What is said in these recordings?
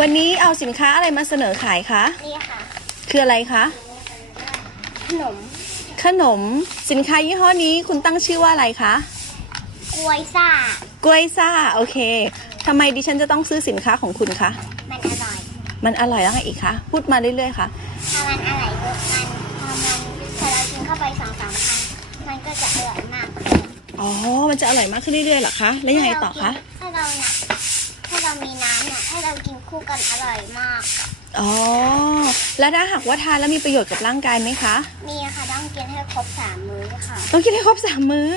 วันนี้เอาสินค้าอะไรมาเสนอขายคะนี่ค่ะ คืออะไรคะ ขนม ขนม สินค้ายี่ห้อนี้คุณตั้งชื่อว่าอะไรคะ กล้วยซ่า กล้วยซ่า โอเคทำไมดิฉันจะต้องซื้อสินค้าของคุณคะ มันอร่อย มันอร่อยแล้วไงอีกคะ พูดมาเรื่อยๆค่ะถ้ามันอร่อยปุ๊บมันพอมันพอเรากินเข้าไปสองสามครั้งมันก็จะอร่อยมากขึ้นอ๋อ มันจะอร่อยมากขึ้นเรื่อยๆเหรอคะ แล้วยังไงต่อคะ ถ้าเราเนี่ย ถ้าเรามีน้ำเนี่ยถ้าเรากินคู่กันอร่อยมาก อ๋อ แล้วถ้าหากว่าทานแล้วมีประโยชน์กับร่างกายไหมคะ มีค่ะต้องกินให้ครบสามมื้อค่ะ ต้องกินให้ครบสามมื้อ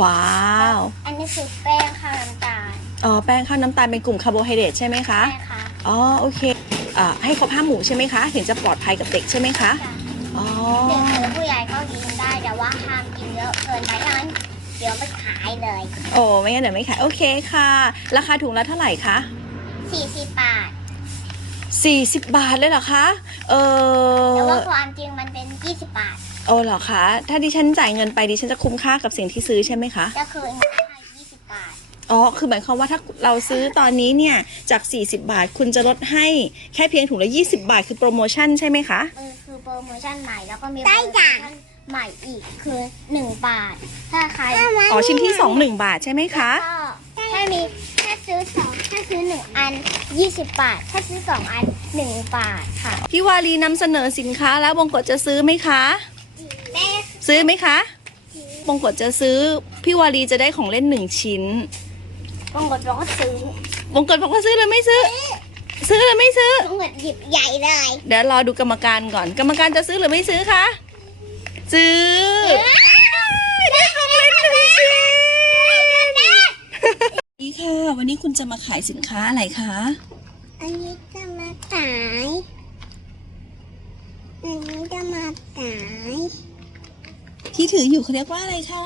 ว้าว อันนี้คือแป้งข้าวน้ำตาล อ๋อ แป้งข้าวน้ำตาลเป็นกลุ่มคาร์โบไฮเดรตใช่ไหมคะ ใช่ค่ะ อ๋อ โอเคอ่าให้ครบห้าหมู่ใช่ไหมคะ ถึงจะปลอดภัยกับเด็กใช่ไหมคะจ้ะอ๋อ เด็กหรือผู้ใหญ่ก็กินได้แต่ว่าห้ามกินเยอะเกินไปไม่งั้น เดี๋ยวไปขายเลยโอ้ไม่งั้นเดี๋ยวไม่ขายโอเคค่ะ ราคาถุงละเท่าไหร่คะ40บาท40บาทเลยเหรอคะ เออแต่ว่าความจริงมันเป็น20บาทโอ้เหรอคะ ถ้าดิฉันจ่ายเงินไปดิฉันจะคุ้มค่ากับสิ่งที่ซื้อใช่ไหมคะก็คือให้20บาทอ๋อ คือหมายความว่าถ้าเราซื้อตอนนี้เนี่ยจาก 40 บาทคุณจะลดให้แค่เพียงถุงละ 20 บาทคือโปรโมชั่นใช่ไหมคะ เออ คือโปรโมชั่นใหม่แล้วก็มีโปรโมชั่น ใหม่อีกคือ1บาท ถ้าใครอ๋อชิ้นที่2 1บาทใช่ไหมคะ ก็ถ้ามีถ้าซื้อสองถ้าซื้อ1อัน20บาท ถ้าซื้อ2อัน1บาทค่ะพี่วารีนำเสนอสินค้าแล้วบงกฎจะซื้อไหมคะ แม่ซื้อไหมคะ บงกฎจะซื้อพี่วารีจะได้ของเล่นหนึ่งชิ้น ต้องกดบอกว่าซื้อบงกฎบอกว่าซื้อหรือไม่ซื้อ ซื้อหรือไม่ซื้อ ต้องกดหยิบใหญ่เลย เดี๋ยวรอดูกรรมการก่อน กรรมการจะซื้อหรือไม่ซื้อคะ ซื้อได้ของเล่นหนึ่งชิ้นนี่ค่ะ วันนี้คุณจะมาขายสินค้าอะไรคะ อันนี้จะมาขาย อันนี้จะมาขาย ที่ถืออยู่เขาเรียกว่าอะไรคะ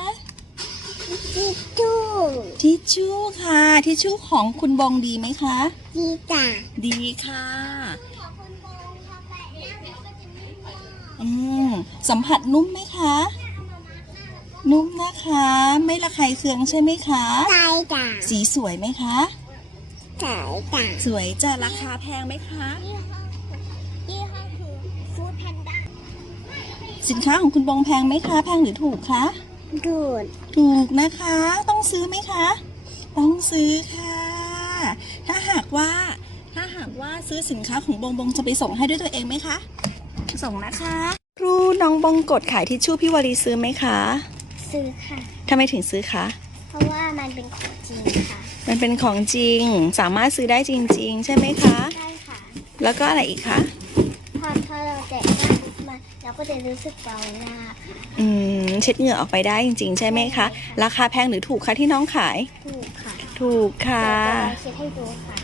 จิจูทิชชู่ค่ะ ทิชชู่ของคุณบองดีไหมคะจีจ่าดีค่ะ อืมสัมผัสนุ่มไหมคะ นุ่มนะคะ ไม่ระคายเคืองใช่ไหมคะใจจ่าสีสวยไหมคะใจจ่าสวยจะราคาแพงไหมคะ ยี่ห้อคือฟู้ดแพนด้าสินค้าของคุณบองแพงไหมคะ แพงหรือถูกคะ ดูดถูกนะคะ ต้องซื้อไหมคะ ต้องซื้อค่ะ ถ้าหากว่า ถ้าหากว่าซื้อสินค้าของบงบงจะไปส่งให้ด้วยตัวเองไหมคะ ส่งนะคะ ครูน้องบงกดขายทิชชู่พี่วารีซื้อไหมคะซื้อค่ะทำไมถึงซื้อคะเพราะว่ามันเป็นของจริงค่ะ มันเป็นของจริงสามารถซื้อได้จริง ๆ ใช่ไหมคะใช่ค่ะ แล้วก็อะไรอีกคะพอพอเราแตะหน้าปุ๊บมันเราก็จะรู้สึกเบาหน้าค่ะอืมเช็ดเหงื่อออกไปได้จริง ๆ ใช่ไหมคะ ราคาแพงหรือถูกคะที่น้องขาย ถูกค่ะ ถูกค่ะเดี๋ยวจะลองเช็ดให้ดูค่ะ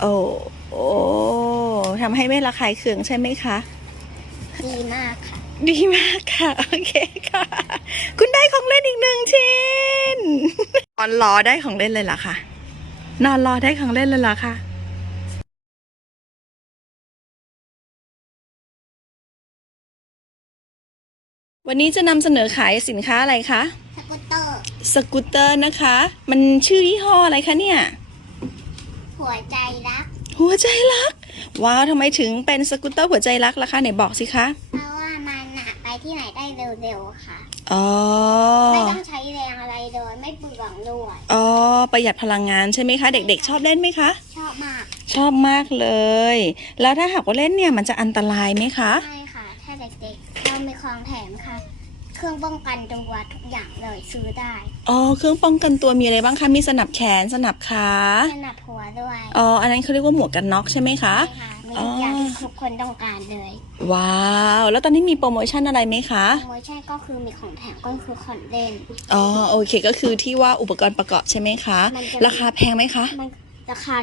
โอ้โอ้ ทำให้ไม่ระคายเคืองใช่ไหมคะ ดีมากค่ะ ดีมากค่ะ โอเคค่ะ คุณได้ของเล่นอีกหนึ่งชิ้นนอนรอได้ของเล่นเลยเหรอคะนอนรอได้ของเล่นเลยเหรอคะวันนี้จะนำเสนอขายสินค้าอะไรคะ สกูตเตอร์ สกูตเตอร์นะคะ มันชื่อยี่ห้ออะไรคะเนี่ย หัวใจรัก หัวใจรัก ว้าวทำไมถึงเป็นสกูตเตอร์หัวใจรักล่ะคะไหนบอกสิคะเพราะว่ามันอะไปที่ไหนได้เร็วๆค่ะอ๋อไม่ต้องใช้แรงอะไรเลยไม่เปลืองด้วยอ๋อประหยัดพลังงานใช่ไหมคะ เด็กๆ ชอบเล่นไหมคะ ชอบมาก ชอบมากเลย แล้วถ้าหากว่าเล่นเนี่ยมันจะอันตรายไหมคะใช่ค่ะถ้าเด็กๆเรามีของแถมค่ะ เครื่องป้องกันตัวทุกอย่างเลยซื้อได้อ๋อเครื่องป้องกันตัวมีอะไรบ้างคะมีสนับแขนสนับขาขนาดหัวด้วยอ๋ออันนั้นเขาเรียกว่าหมวกกันน็อกใช่ไหมคะใช่ค่ะมีทุกอย่างที่ทุกคนต้องการเลย ว้าว แล้วตอนนี้มีโปรโมชั่นอะไรไหมคะ โปรโมชั่นก็คือมีของแถมก็คือของเล่นอ๋อโอเคก็คือที่ว่าอุปกรณ์ประกอบใช่ไหมคะ มันจะราคาแพงไหมคะมันราคา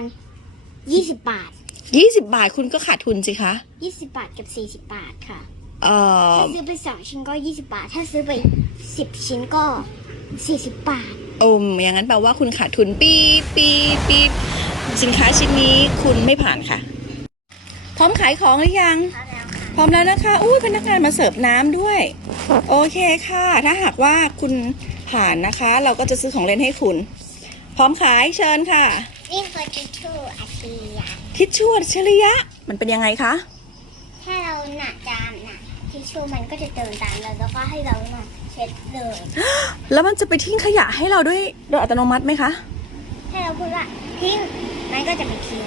20 บาท 20 บาทคุณก็ขาดทุนสิคะ 20 บาทกับ 40 บาทค่ะ เอ่อถ้าซื้อไปสองชิ้นก็20บาท ถ้าซื้อไป10ชิ้นก็40บาทอมอย่างนั้นแปลว่าคุณขาดทุนปี๊บปี๊บปี๊บสินค้าชิ้นนี้คุณไม่ผ่านค่ะ พร้อมขายของหรือยัง พร้อมแล้วนะคะอุ้ยพนักงานมาเสิร์ฟน้ำด้วย โอเคค่ะ ถ้าหากว่าคุณผ่านนะคะ เราก็จะซื้อของเล่นให้คุณ พร้อมขายเชิญค่ะนี่คือทิชชู่อาชียะทิชชู่อัจฉริยะมันเป็นยังไงคะ ถ้าเราหนักจามห นักทิชชู่มันก็จะเดินตามเราแล้วก็ให้เราหนักเช็ดเลยแล้วมันจะไปทิ้งขยะให้เราด้วยโดยอัตโนมัติไหมคะ ถ้าเราพูดว่าทิ้งมันก็จะไปทิ้ง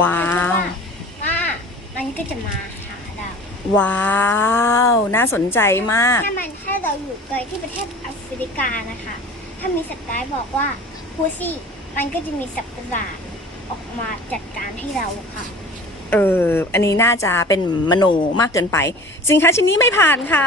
ว้าถ้าพูดวว่ามามันก็จะมาหาเราว้าว น่าสนใจมาก ถ้ามันถ้าเราอยู่ไกลที่ประเทศแอฟริกานะคะ ถ้ามีสัตว์ร้ายบอกว่าพูซี่มันก็จะมีสัตว์ประหลาดออกมาจัดการให้เราค่ะ เออ อันนี้น่าจะเป็นมโนมากเกินไป สินค้าชิ้นนี้ไม่ผ่านค่ะ